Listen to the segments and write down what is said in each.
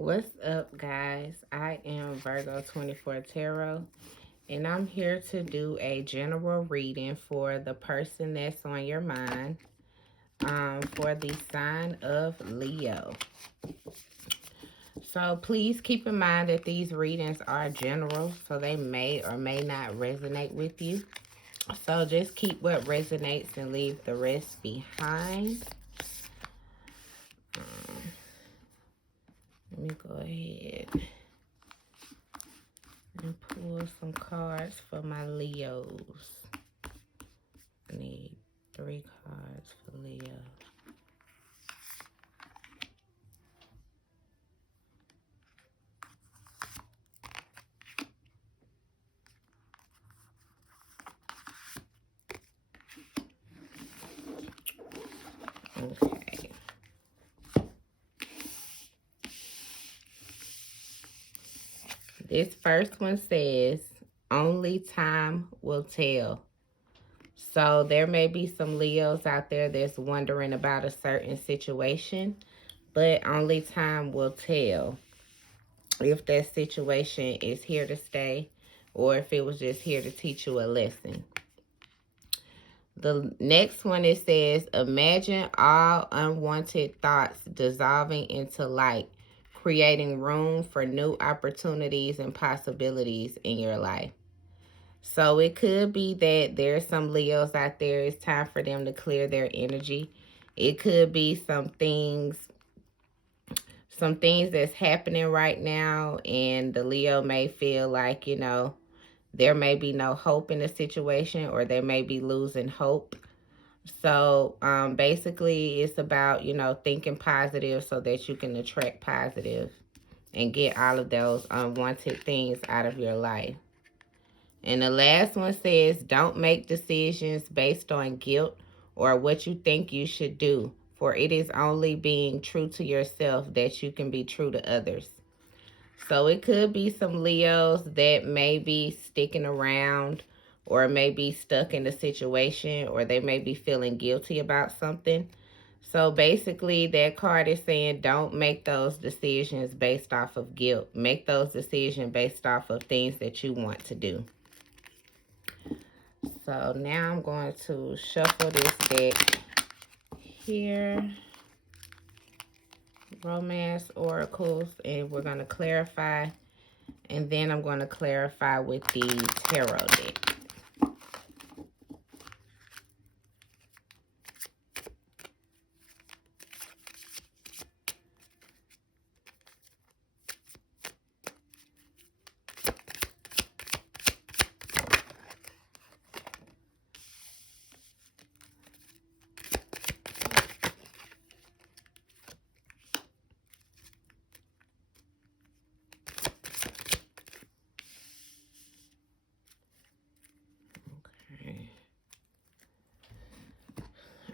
What's up, guys? I am Virgo 24 Tarot, and I'm here to do a general reading for the person that's on your mind, for the sign of Leo. So please keep in mind that these readings are general, so they may or may not resonate with you. So just keep what resonates and leave the rest behind. Let me go ahead and pull some cards for my Leos. I need 3 cards for Leo. Okay. This first one says, only time will tell. So there may be some Leos out there that's wondering about a certain situation, but only time will tell if that situation is here to stay or if it was just here to teach you a lesson. The next one, it says, imagine all unwanted thoughts dissolving into light, creating room for new opportunities and possibilities in your life. So it could be that there's some Leos out there. It's time for them to clear their energy. It could be some things that's happening right now, and the Leo may feel like, there may be no hope in the situation, or they may be losing hope. So basically it's about, thinking positive so that you can attract positive and get all of those unwanted things out of your life. And the last one says, don't make decisions based on guilt or what you think you should do, for it is only being true to yourself that you can be true to others. So it could be some Leos that may be sticking around or may be stuck in a situation, or they may be feeling guilty about something. So basically that card is saying don't make those decisions based off of guilt. Make those decisions based off of things that you want to do. So now I'm going to shuffle this deck here. Romance oracles, and we're going to clarify, and then I'm going to clarify with the tarot deck.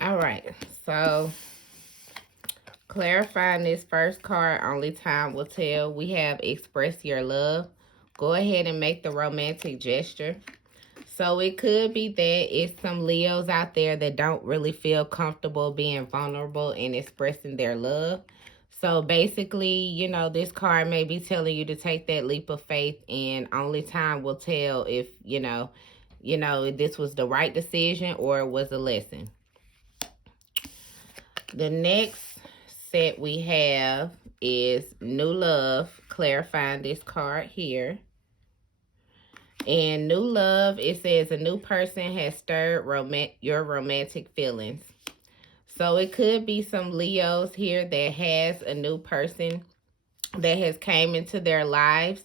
All right, so clarifying this first card, only time will tell. We have express your love. Go ahead and make the romantic gesture. So it could be that it's some Leos out there that don't really feel comfortable being vulnerable and expressing their love. So basically, this card may be telling you to take that leap of faith, and only time will tell if, this was the right decision or it was a lesson. The next set we have is new love, clarifying this card here. And new love, it says a new person has stirred your romantic feelings. So it could be some Leos here that has a new person that has came into their lives,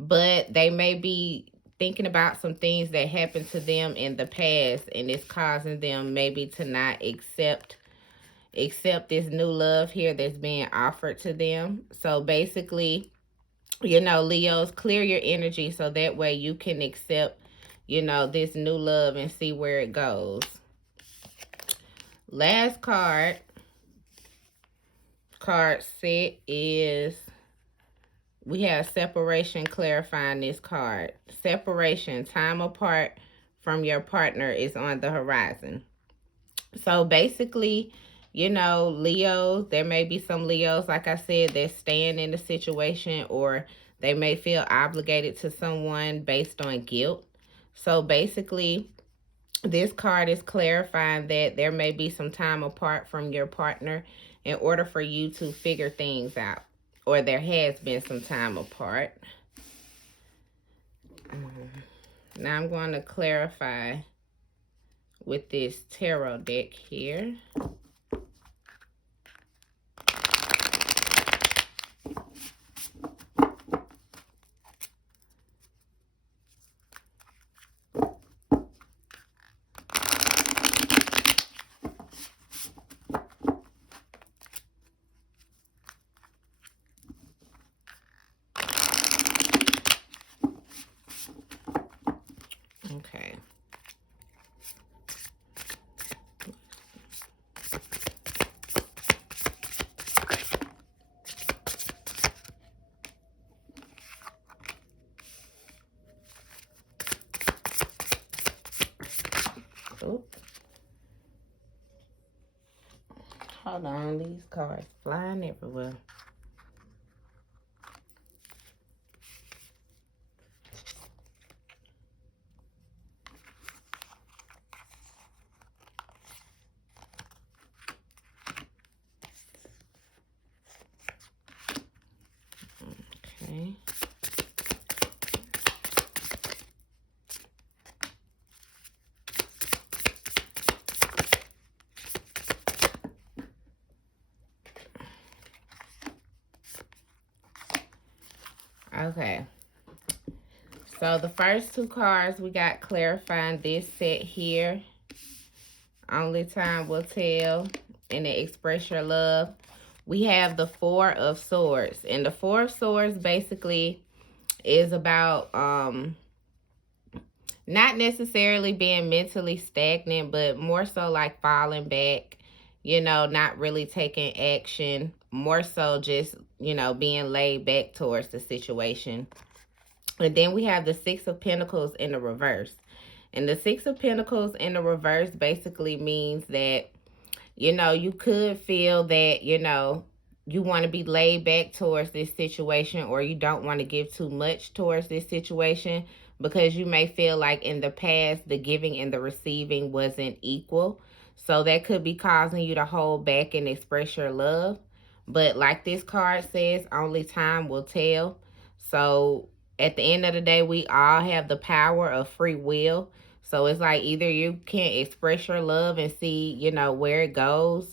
but they may be thinking about some things that happened to them in the past, and it's causing them maybe to not accept this new love here that's being offered to them. So basically, Leos, clear your energy so that way you can accept, this new love and see where it goes. Last card set is, we have separation, clarifying this card. Separation, time apart from your partner is on the horizon. So basically, you know, Leos, there may be some Leos, like I said, that stand in the situation, or they may feel obligated to someone based on guilt. So basically, this card is clarifying that there may be some time apart from your partner in order for you to figure things out, or there has been some time apart. Now I'm going to clarify with this tarot deck here. Okay. Oop. Hold on, these cards flying everywhere. Okay. Okay. So the first two cards we got clarifying this set here. Only time will tell. And the express your love. We have the Four of Swords. And the Four of Swords basically is about not necessarily being mentally stagnant, but more so like falling back, you know, not really taking action, more so just, you know, being laid back towards the situation. And then we have the Six of Pentacles in the reverse. And the Six of Pentacles in the reverse basically means that, you know, you could feel that, you know, you want to be laid back towards this situation, or you don't want to give too much towards this situation, because you may feel like in the past the giving and the receiving wasn't equal. So that could be causing you to hold back and express your love. But like this card says, only time will tell. So at the end of the day, we all have the power of free will. So it's like either you can express your love and see, you know, where it goes,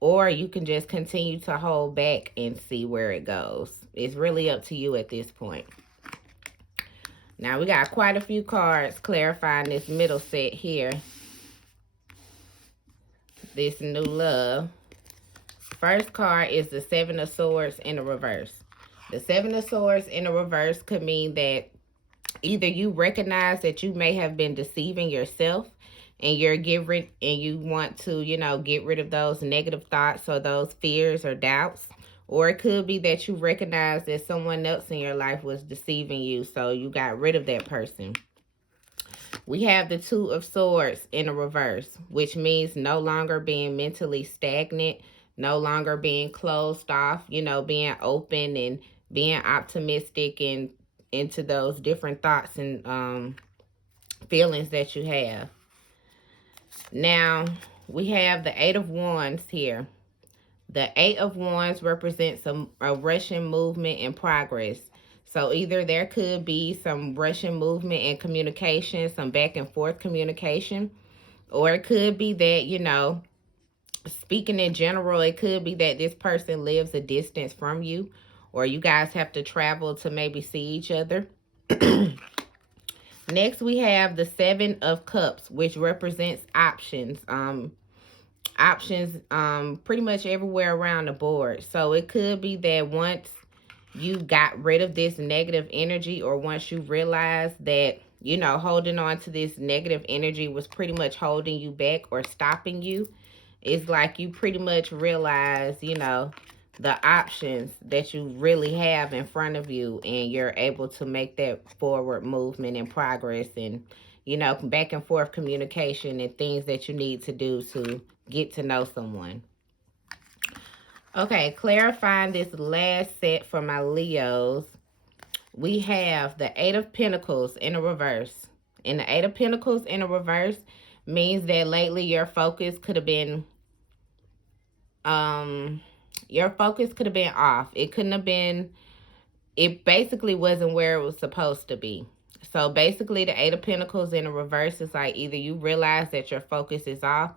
or you can just continue to hold back and see where it goes. It's really up to you at this point. Now we got quite a few cards clarifying this middle set here. This new love. First card is the Seven of Swords in the reverse. The Seven of Swords in the reverse could mean that either you recognize that you may have been deceiving yourself, and you want to, you know, get rid of those negative thoughts or those fears or doubts. Or it could be that you recognize that someone else in your life was deceiving you, so you got rid of that person. We have the Two of Swords in the reverse, which means no longer being mentally stagnant, no longer being closed off, you know, being open and being optimistic and into those different thoughts and feelings that you have. Now, we have the Eight of Wands here. The Eight of Wands represents a Russian movement in progress. So either there could be some Russian movement in communication, some back and forth communication, or it could be that, you know, speaking in general, it could be that this person lives a distance from you, or you guys have to travel to maybe see each other. Next, we have the Seven of Cups, which represents options. Options pretty much everywhere around the board. So it could be that once you got rid of this negative energy, or once you realize that, you know, holding on to this negative energy was pretty much holding you back or stopping you, it's like you pretty much realize, you know, the options that you really have in front of you, and you're able to make that forward movement and progress, and, you know, back and forth communication and things that you need to do to get to know someone. Okay, clarifying this last set for my Leos, we have the Eight of Pentacles in a reverse. And the Eight of Pentacles in a reverse means that lately your focus could have been off. It couldn't have been, it basically wasn't where it was supposed to be. So basically the Eight of Pentacles in a reverse is like either you realize that your focus is off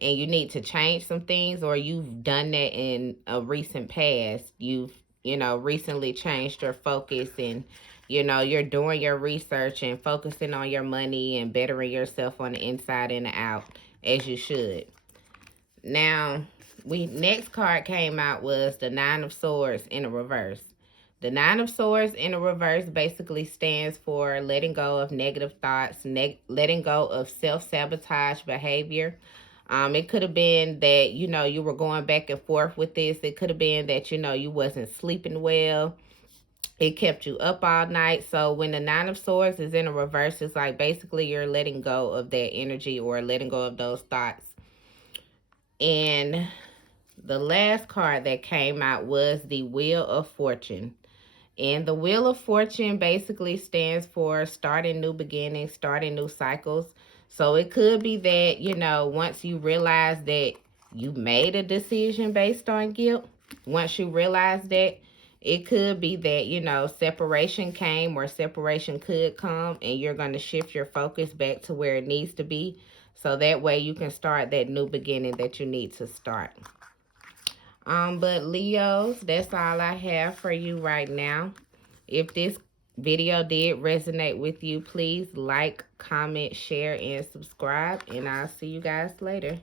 and you need to change some things, or you've done that in a recent past. You've, recently changed your focus, and, you're doing your research and focusing on your money and bettering yourself on the inside and the out as you should. Now, next card came out was the Nine of Swords in a reverse. The Nine of Swords in a reverse basically stands for letting go of negative thoughts, letting go of self-sabotage behavior. It could have been that, you were going back and forth with this. It could have been that, you wasn't sleeping well. It kept you up all night. So when the Nine of Swords is in a reverse, it's like basically you're letting go of that energy or letting go of those thoughts. And the last card that came out was the Wheel of Fortune. And the Wheel of Fortune basically stands for starting new beginnings, starting new cycles. So it could be that, once you realize that you made a decision based on guilt, once you realize that, it could be that, separation came or separation could come, and you're going to shift your focus back to where it needs to be. So that way you can start that new beginning that you need to start. But Leos, that's all I have for you right now. If this video did resonate with you, please like, comment, share, and subscribe. And I'll see you guys later.